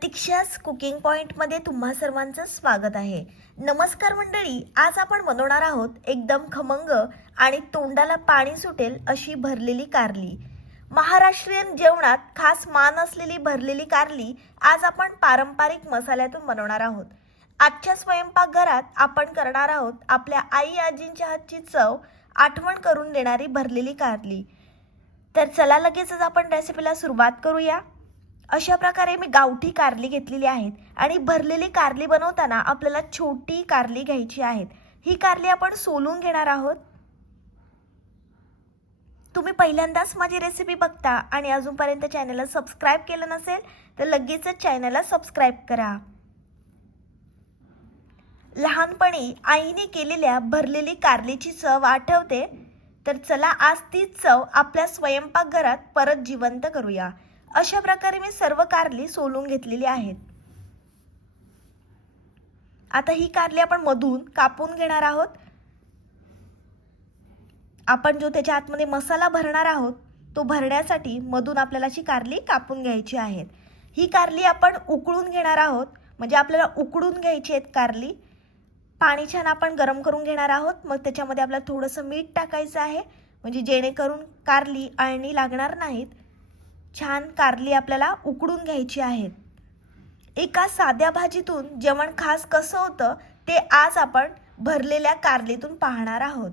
प्रतीक्षास cooking पॉइंटमध्ये तुम्हा सर्वांचं स्वागत आहे. नमस्कार मंडळी आज आपण बनवणार आहोत एकदम खमंग आणि तोंडाला पाणी सुटेल अशी भरलेली कारली. महाराष्ट्रीयन जेवणात खास मान असलेली भरलेली कारली आज आपण पारंपरिक मसाल्यातून बनवणार आहोत. आजच्या स्वयंपाकघरात आपण करणार आहोत आपल्या आई आजींच्या हातची चव आठवण करून देणारी भरलेली कारली. तर चला लगेचच आपण रेसिपीला सुरुवात करूया. अशा प्रकारे मी गावठी कारली घेतलेली आहेत आणि भरलेली कारली बनवताना आपल्याला छोटी कारली घ्यायची आहेत. ही कारली आपण सोलून घेणार आहोत. तुम्ही पहिल्यांदाच माझी रेसिपी बघता आणि अजूनपर्यंत चॅनलला सबस्क्राईब केलं नसेल तर लगेचच चॅनलला सबस्क्राईब करा. लहानपणी आईने केलेल्या भरलेली कारलीची चव आठवते? तर चला आज तीच चव आपल्या स्वयंपाकघरात परत जिवंत करूया. अशा प्रकारे मी सर्व कारली सोलून घेतलेली आहेत. आता ही कारली आपण मधून कापून घेणार आहोत. आपण जो त्याच्या आतमध्ये मसाला भरणार आहोत तो भरण्यासाठी मधून आपल्याला अशी कारली कापून घ्यायची आहेत. ही कारली आपण उकळून घेणार आहोत म्हणजे आपल्याला उकळून घ्यायची आहेत कारली. पाणी छान आपण गरम करून घेणार आहोत मग त्याच्यामध्ये आपल्याला थोडंसं मीठ टाकायचं आहे म्हणजे जेणेकरून कारली अळणी लागणार नाहीत. छान कारली आपल्याला उकडून घ्यायची आहेत. एका साध्या भाजीतून जेवण खास कसं होतं ते आज आपण भरलेल्या कारलीतून पाहणार आहोत.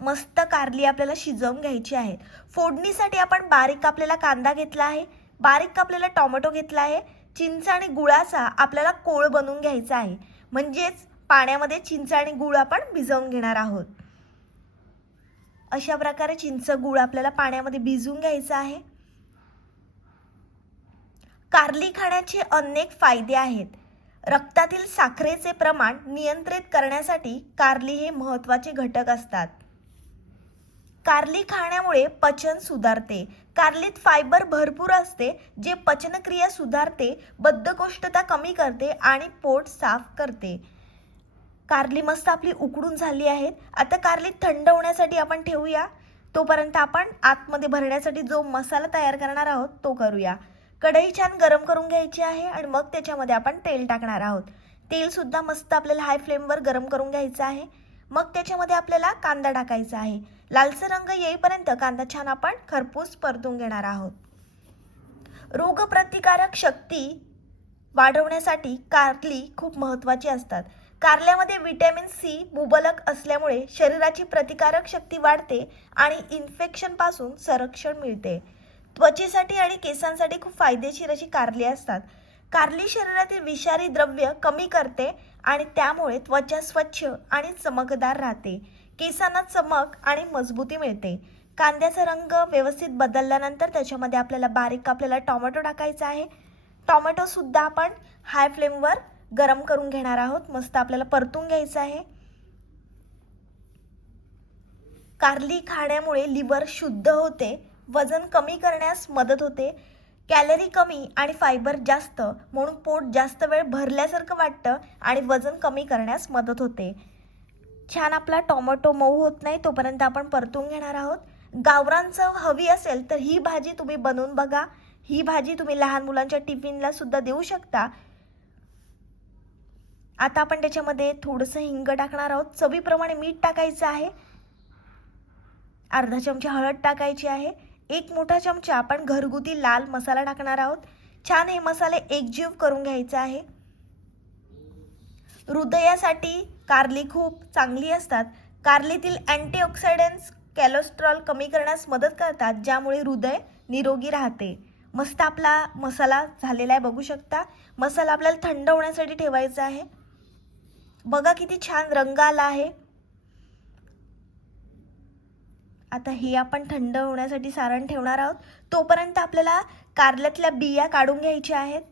मस्त कारली आपल्याला शिजवून घ्यायची आहे फोडणीसाठी आपण बारीक कापलेला कांदा घेतला आहे बारीक कापलेला टोमॅटो घेतला आहे चिंच आणि गुळाचा आपल्याला कोळ बनवून घ्यायचा आहे. म्हणजेच पाण्यामध्ये चिंच आणि गुळ आपण भिजवून घेणार आहोत. अशा प्रकारे चिंच गुळ आपल्याला पाण्यामध्ये भिजून घ्यायचं आहे. कारली खाण्याचे अनेक फायदे आहेत. रक्तातील साखरेचे प्रमाण नियंत्रित करण्यासाठी कारली हे महत्त्वाचे घटक असतात. कारली खाण्यामुळे पचन सुधारते. कारलीत फायबर भरपूर असते जे पचनक्रिया सुधारते बद्धकोष्ठता कमी करते आणि पोट साफ करते. कारली मस्त आपली उकडून झाली आहेत. आता कारली थंड होण्यासाठी आपण ठेवूया. तोपर्यंत आपण आतमध्ये भरण्यासाठी जो मसाला तयार करणार आहोत तो करूया. कढई छान गरम करून घ्यायची आहे आणि मग त्याच्यामध्ये आपण तेल टाकणार आहोत. तेलसुद्धा मस्त आपल्याला हाय फ्लेमवर गरम करून घ्यायचं आहे. मग त्याच्यामध्ये आपल्याला कांदा टाकायचा आहे. लालसर रंग येईपर्यंत कांदा छान आपण खरपूस परतून घेणार आहोत. रोगप्रतिकारक शक्ती वाढवण्यासाठी कारली खूप महत्त्वाची असतात. कारल्यामध्ये व्हिटॅमिन सी मुबलक असल्यामुळे शरीराची प्रतिकारक शक्ती वाढते आणि इन्फेक्शनपासून संरक्षण मिळते. त्वचेसाठी आणि केसांसाठी खूप फायदेशीर अशी कारली असतात. कारली शरीरातील विषारी द्रव्य कमी करते आणि त्यामुळे त्वचा स्वच्छ आणि चमकदार राहते. केसांना चमक आणि मजबूती मिळते. कांद्याचा रंग व्यवस्थित बदलल्यानंतर त्याच्यामध्ये आपल्याला बारीक आपल्याला टॉमॅटो टाकायचा आहे. टॉमॅटोसुद्धा आपण हाय फ्लेमवर गरम करून घेणार आहोत. मस्त आपल्याला परतून घ्यायचं आहे. कारली खाण्यामुळे लिव्हर शुद्ध होते. वजन कमी करण्यास मदत होते. कॅलरी कमी आणि फायबर जास्त म्हणून पोट जास्त वेळ भरल्यासारखं वाटतं आणि वजन कमी करण्यास मदत होते. छान आपला टोमॅटो मऊ होत नाही तोपर्यंत आपण परतून घेणार आहोत. गावरान चव हवी असेल तर ही भाजी तुम्ही बनवून बघा. ही भाजी तुम्ही लहान मुलांच्या टिफिनला सुद्धा देऊ शकता. आता आपण त्याच्यामध्ये थोडंसं हिंग टाकणार आहोत. चवीप्रमाणे मीठ टाकायचं आहे. अर्धा चमचा हळद टाकायची आहे. एक मोठा चमचा आपण घरगुती लाल मसाला टाकणार आहोत. छान हे मसाले एकजीव करून घ्यायचे आहे. हृदयासाठी कारली खूप चांगली असतात. कारलीतील अँटीऑक्सिडंट्स कॅलेस्ट्रॉल कमी करण्यास मदत करतात ज्यामुळे हृदय निरोगी राहते. मस्त आपला मसाला झालेला आहे बघू शकता. मसाला आपल्याला थंड होण्यासाठी ठेवायचा आहे. बघा किती छान रंग आला आहे. आता हे आपण थंड होण्यासाठी सारण ठेवणार आहोत. तोपर्यंत आपल्याला कारल्यातल्या बिया काढून घ्यायच्या आहेत.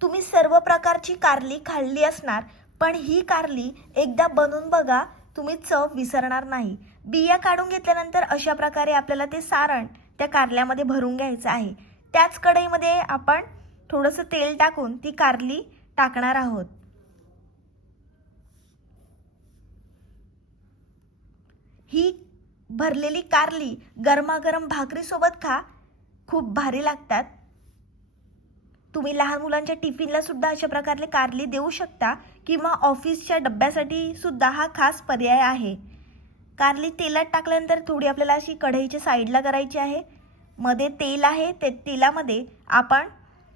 तुम्ही सर्व प्रकारची कारली खाल्ली असणार पण ही कारली एकदा बनवून बघा तुम्ही चव विसरणार नाही. बिया काढून घेतल्यानंतर अशा प्रकारे आपल्याला ते सारण त्या कारल्यामध्ये भरून घ्यायचं आहे. त्याच कढईमध्ये आपण थोडंसं तेल टाकून ती कारली टाकणार आहोत. ही भरलेली कारली गरमागरम भाकरीसोबत खा. खूप भारी लागतात. तुम्ही लहान मुलांच्या टिफिनला सुद्धा अशा प्रकारले कारली देऊ शकता किंवा ऑफिसच्या डब्यासाठी सुद्धा हा खास पर्याय आहे. कारली तेलात टाकल्यानंतर थोडी आपल्याला अशी कढईच्या साईडला करायची आहे. मध्ये तेल आहे ते तेलामध्ये आपण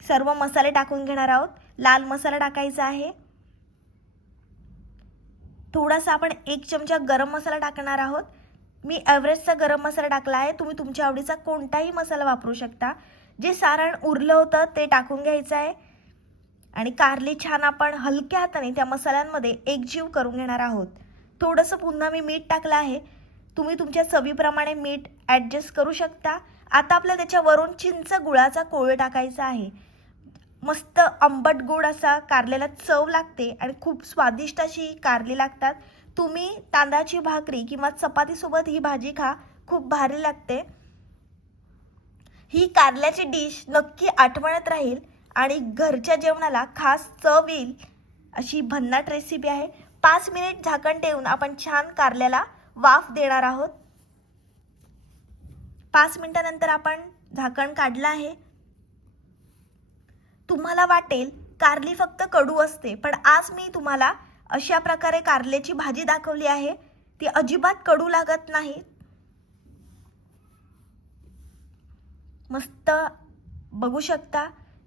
सर्व मसाले टाकून घेणार आहोत. लाल मसाला टाकायचा आहे. थोडासा आपण एक चमचा गरम मसाला टाकणार आहोत. मी एव्हरेस्टचा गरम मसाला टाकला आहे. तुम्ही तुमच्या आवडीचा कोणताही मसाला वापरू शकता. जे सारण उरलं होतं ते टाकून घ्यायचं आहे. आणि कारली छान आपण हलक्या हाताने त्या मसाल्यांमध्ये एकजीव करून घेणार आहोत. थोडंसं पुन्हा मी मीठ टाकलं आहे. तुम्ही तुमच्या चवीप्रमाणे मीठ ॲडजस्ट करू शकता. आता आपल्याला त्याच्यावरून चिंच गुळाचा कोळ टाकायचा आहे. मस्त आंबट गोड असा कारलेला चव लागते आणि खूप स्वादिष्ट अशी कारली लागतात. तुम्ही तांदळाची भाकरी किंवा चपातीसोबत ही भाजी खा खूप भारी लागते. ही कारल्याची डिश नक्की आठवणत राहील आणि घरच्या जेवणाला खास चव येईल अशी भन्नाट रेसिपी आहे. पाच मिनिट झाकण ठेवून आपण छान कारल्याला वाफ देणार आहोत. पाच मिनिटानंतर आपण झाकण काढलं आहे. तुम्हाला वाटेल कारली फक्त कडू असते पण आज मी तुम्हाला अशा प्रकारे कारल्याची भाजी दाखवली आहे ती अजिबात कडू लागत नाही. मस्त बघू शकता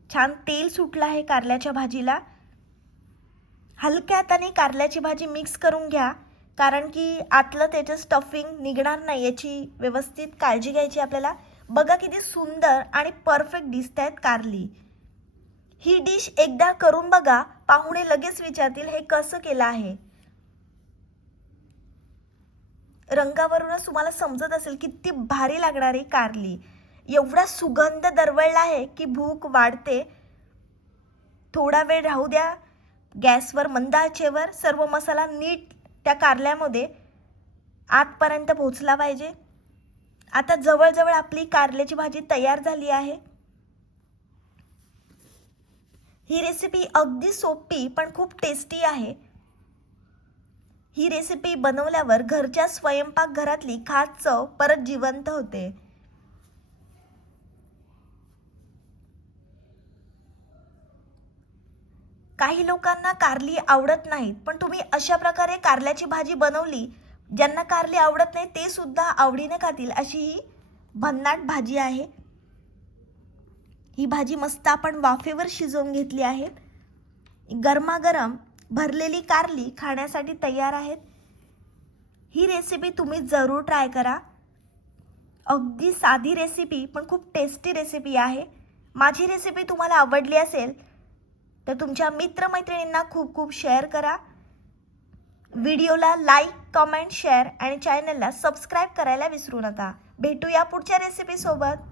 छान तेल सुटलं आहे कारल्याच्या भाजीला. हलक्या हाताने कारल्याची भाजी मिक्स करून घ्या कारण की आतलं त्याचं स्टफिंग निघणार नाही याची व्यवस्थित काळजी घ्यायची आपल्याला. बघा किती सुंदर आणि परफेक्ट दिसत आहेत कारली. ही डिश एकदा करून बघा. पाहुणे लगेच विचारतील हे कसं केलं आहे? रंगावरूनच तुम्हाला समजत असेल किती भारी लागणारी कारली. एवढा सुगंध दरवळला आहे की भूक वाढते. थोडा वेळ राहू द्या. गॅसवर मंद आचेवर सर्व मसाला नीट त्या कारल्यामध्ये आतपर्यंत पोहोचला पाहिजे. आता जवळजवळ आपली कारल्याची भाजी तयार झाली आहे. ही रेसिपी अगदी सोपी पण खूप टेस्टी आहे. ही रेसिपी बनवल्यावर घरच्या स्वयंपाकघरातली खास चव परत जिवंत होते. काही लोकांना कारली आवडत नाहीत पण तुम्ही अशा प्रकारे कारल्याची भाजी बनवली ज्यांना कारली आवडत नाही ते सुद्धा आवडीने खातील अशी ही भन्नाट भाजी आहे. ही भाजी मस्त आपण वाफेवर शिजवून घेतली आहे. गरमागरम भरलेली कारली खाण्यासाठी तयार आहेत. ही रेसिपी तुम्ही जरूर ट्राय करा. अगदी साधी रेसिपी पण खूप टेस्टी रेसिपी आहे. माझी रेसिपी तुम्हाला आवडली असेल तर तुमच्या मित्रमैत्रिणींना खूप खूप शेअर करा. व्हिडिओला लाईक कमेंट शेअर आणि चॅनलला सबस्क्राईब करायला विसरू नका. भेटूया पुढच्या रेसिपीसोबत